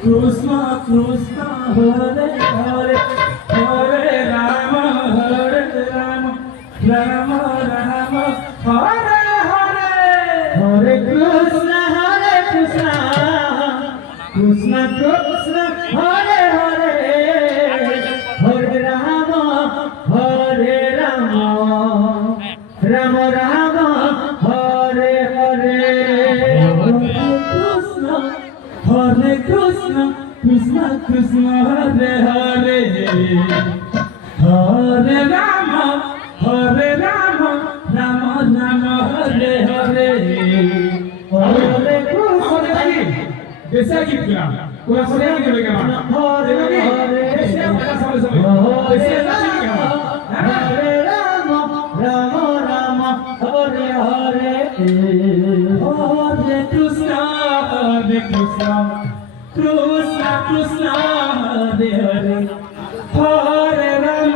Krishna Krishna Hare Hare Hare Rama Rama Rama Hare Hare Hare Krishna Krishna Krishna Hare Hare Hare Rama Rama Rama Hare Hare Hare Krishna Krishna Krishna Hare Hare Hare Rama Rama Rama Hare Hare Hare Krishna जैसा कि किया पूरा सुने नहीं बोलेगा हरे हरे जैसे अपना समझ समझ जैसे नहीं कहा हरे Ram Ram Hare Hare Hare Krishna Krishna Krishna Hare Hare Hare Ram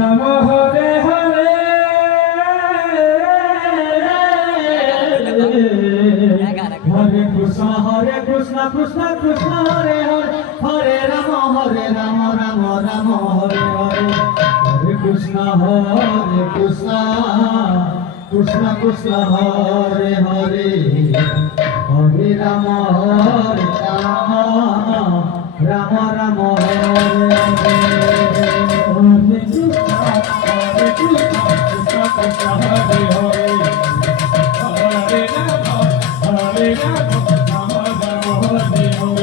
Ram Hare Hare Hare Krishna Krishna Krishna Hare Hare Hare Rama Rama Rama Hare Hare Hare Krishna Krishna Krishna Hare Hare Hare Rama Rama Rama Hare Hare Hare Krishna Krishna Hare Hare Hare Rama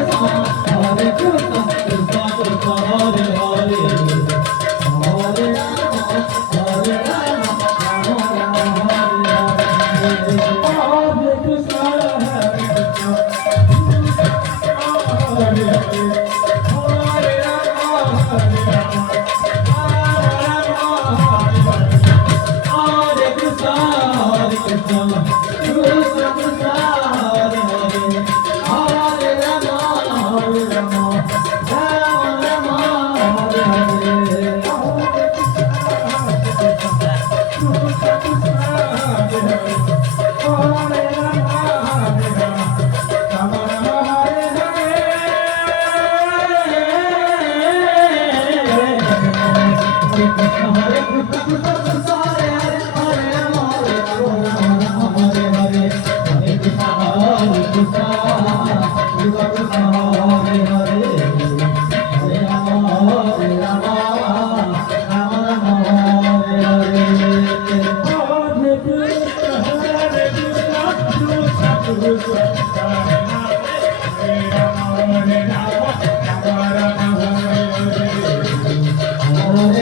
Hare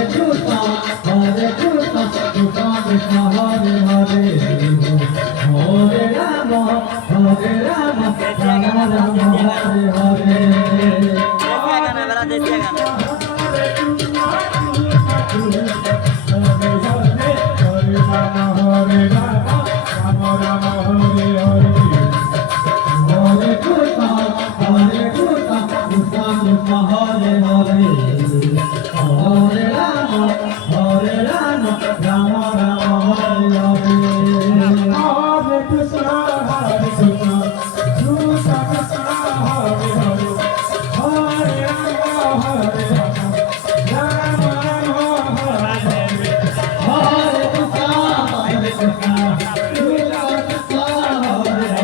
Krishna Krishna Krishna Hare Hare Hare Rama Rama Rama Hare Hare Krishna Hare Hare Hare Rama Hare Krishna Krishna Krishna Hare Hare Hare Rama Rama Hare Hare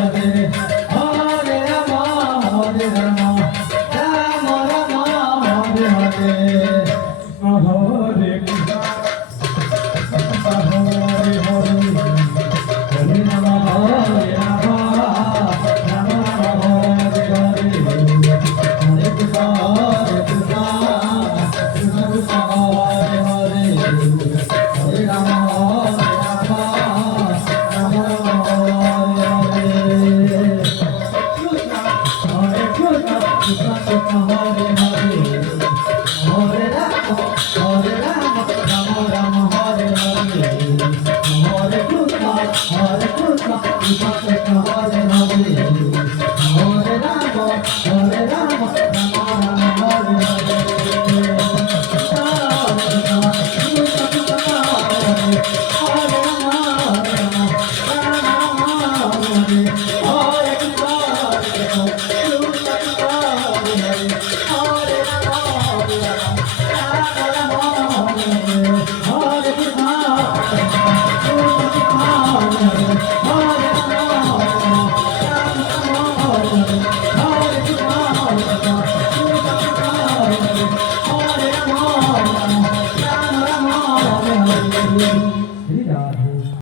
Hare Hare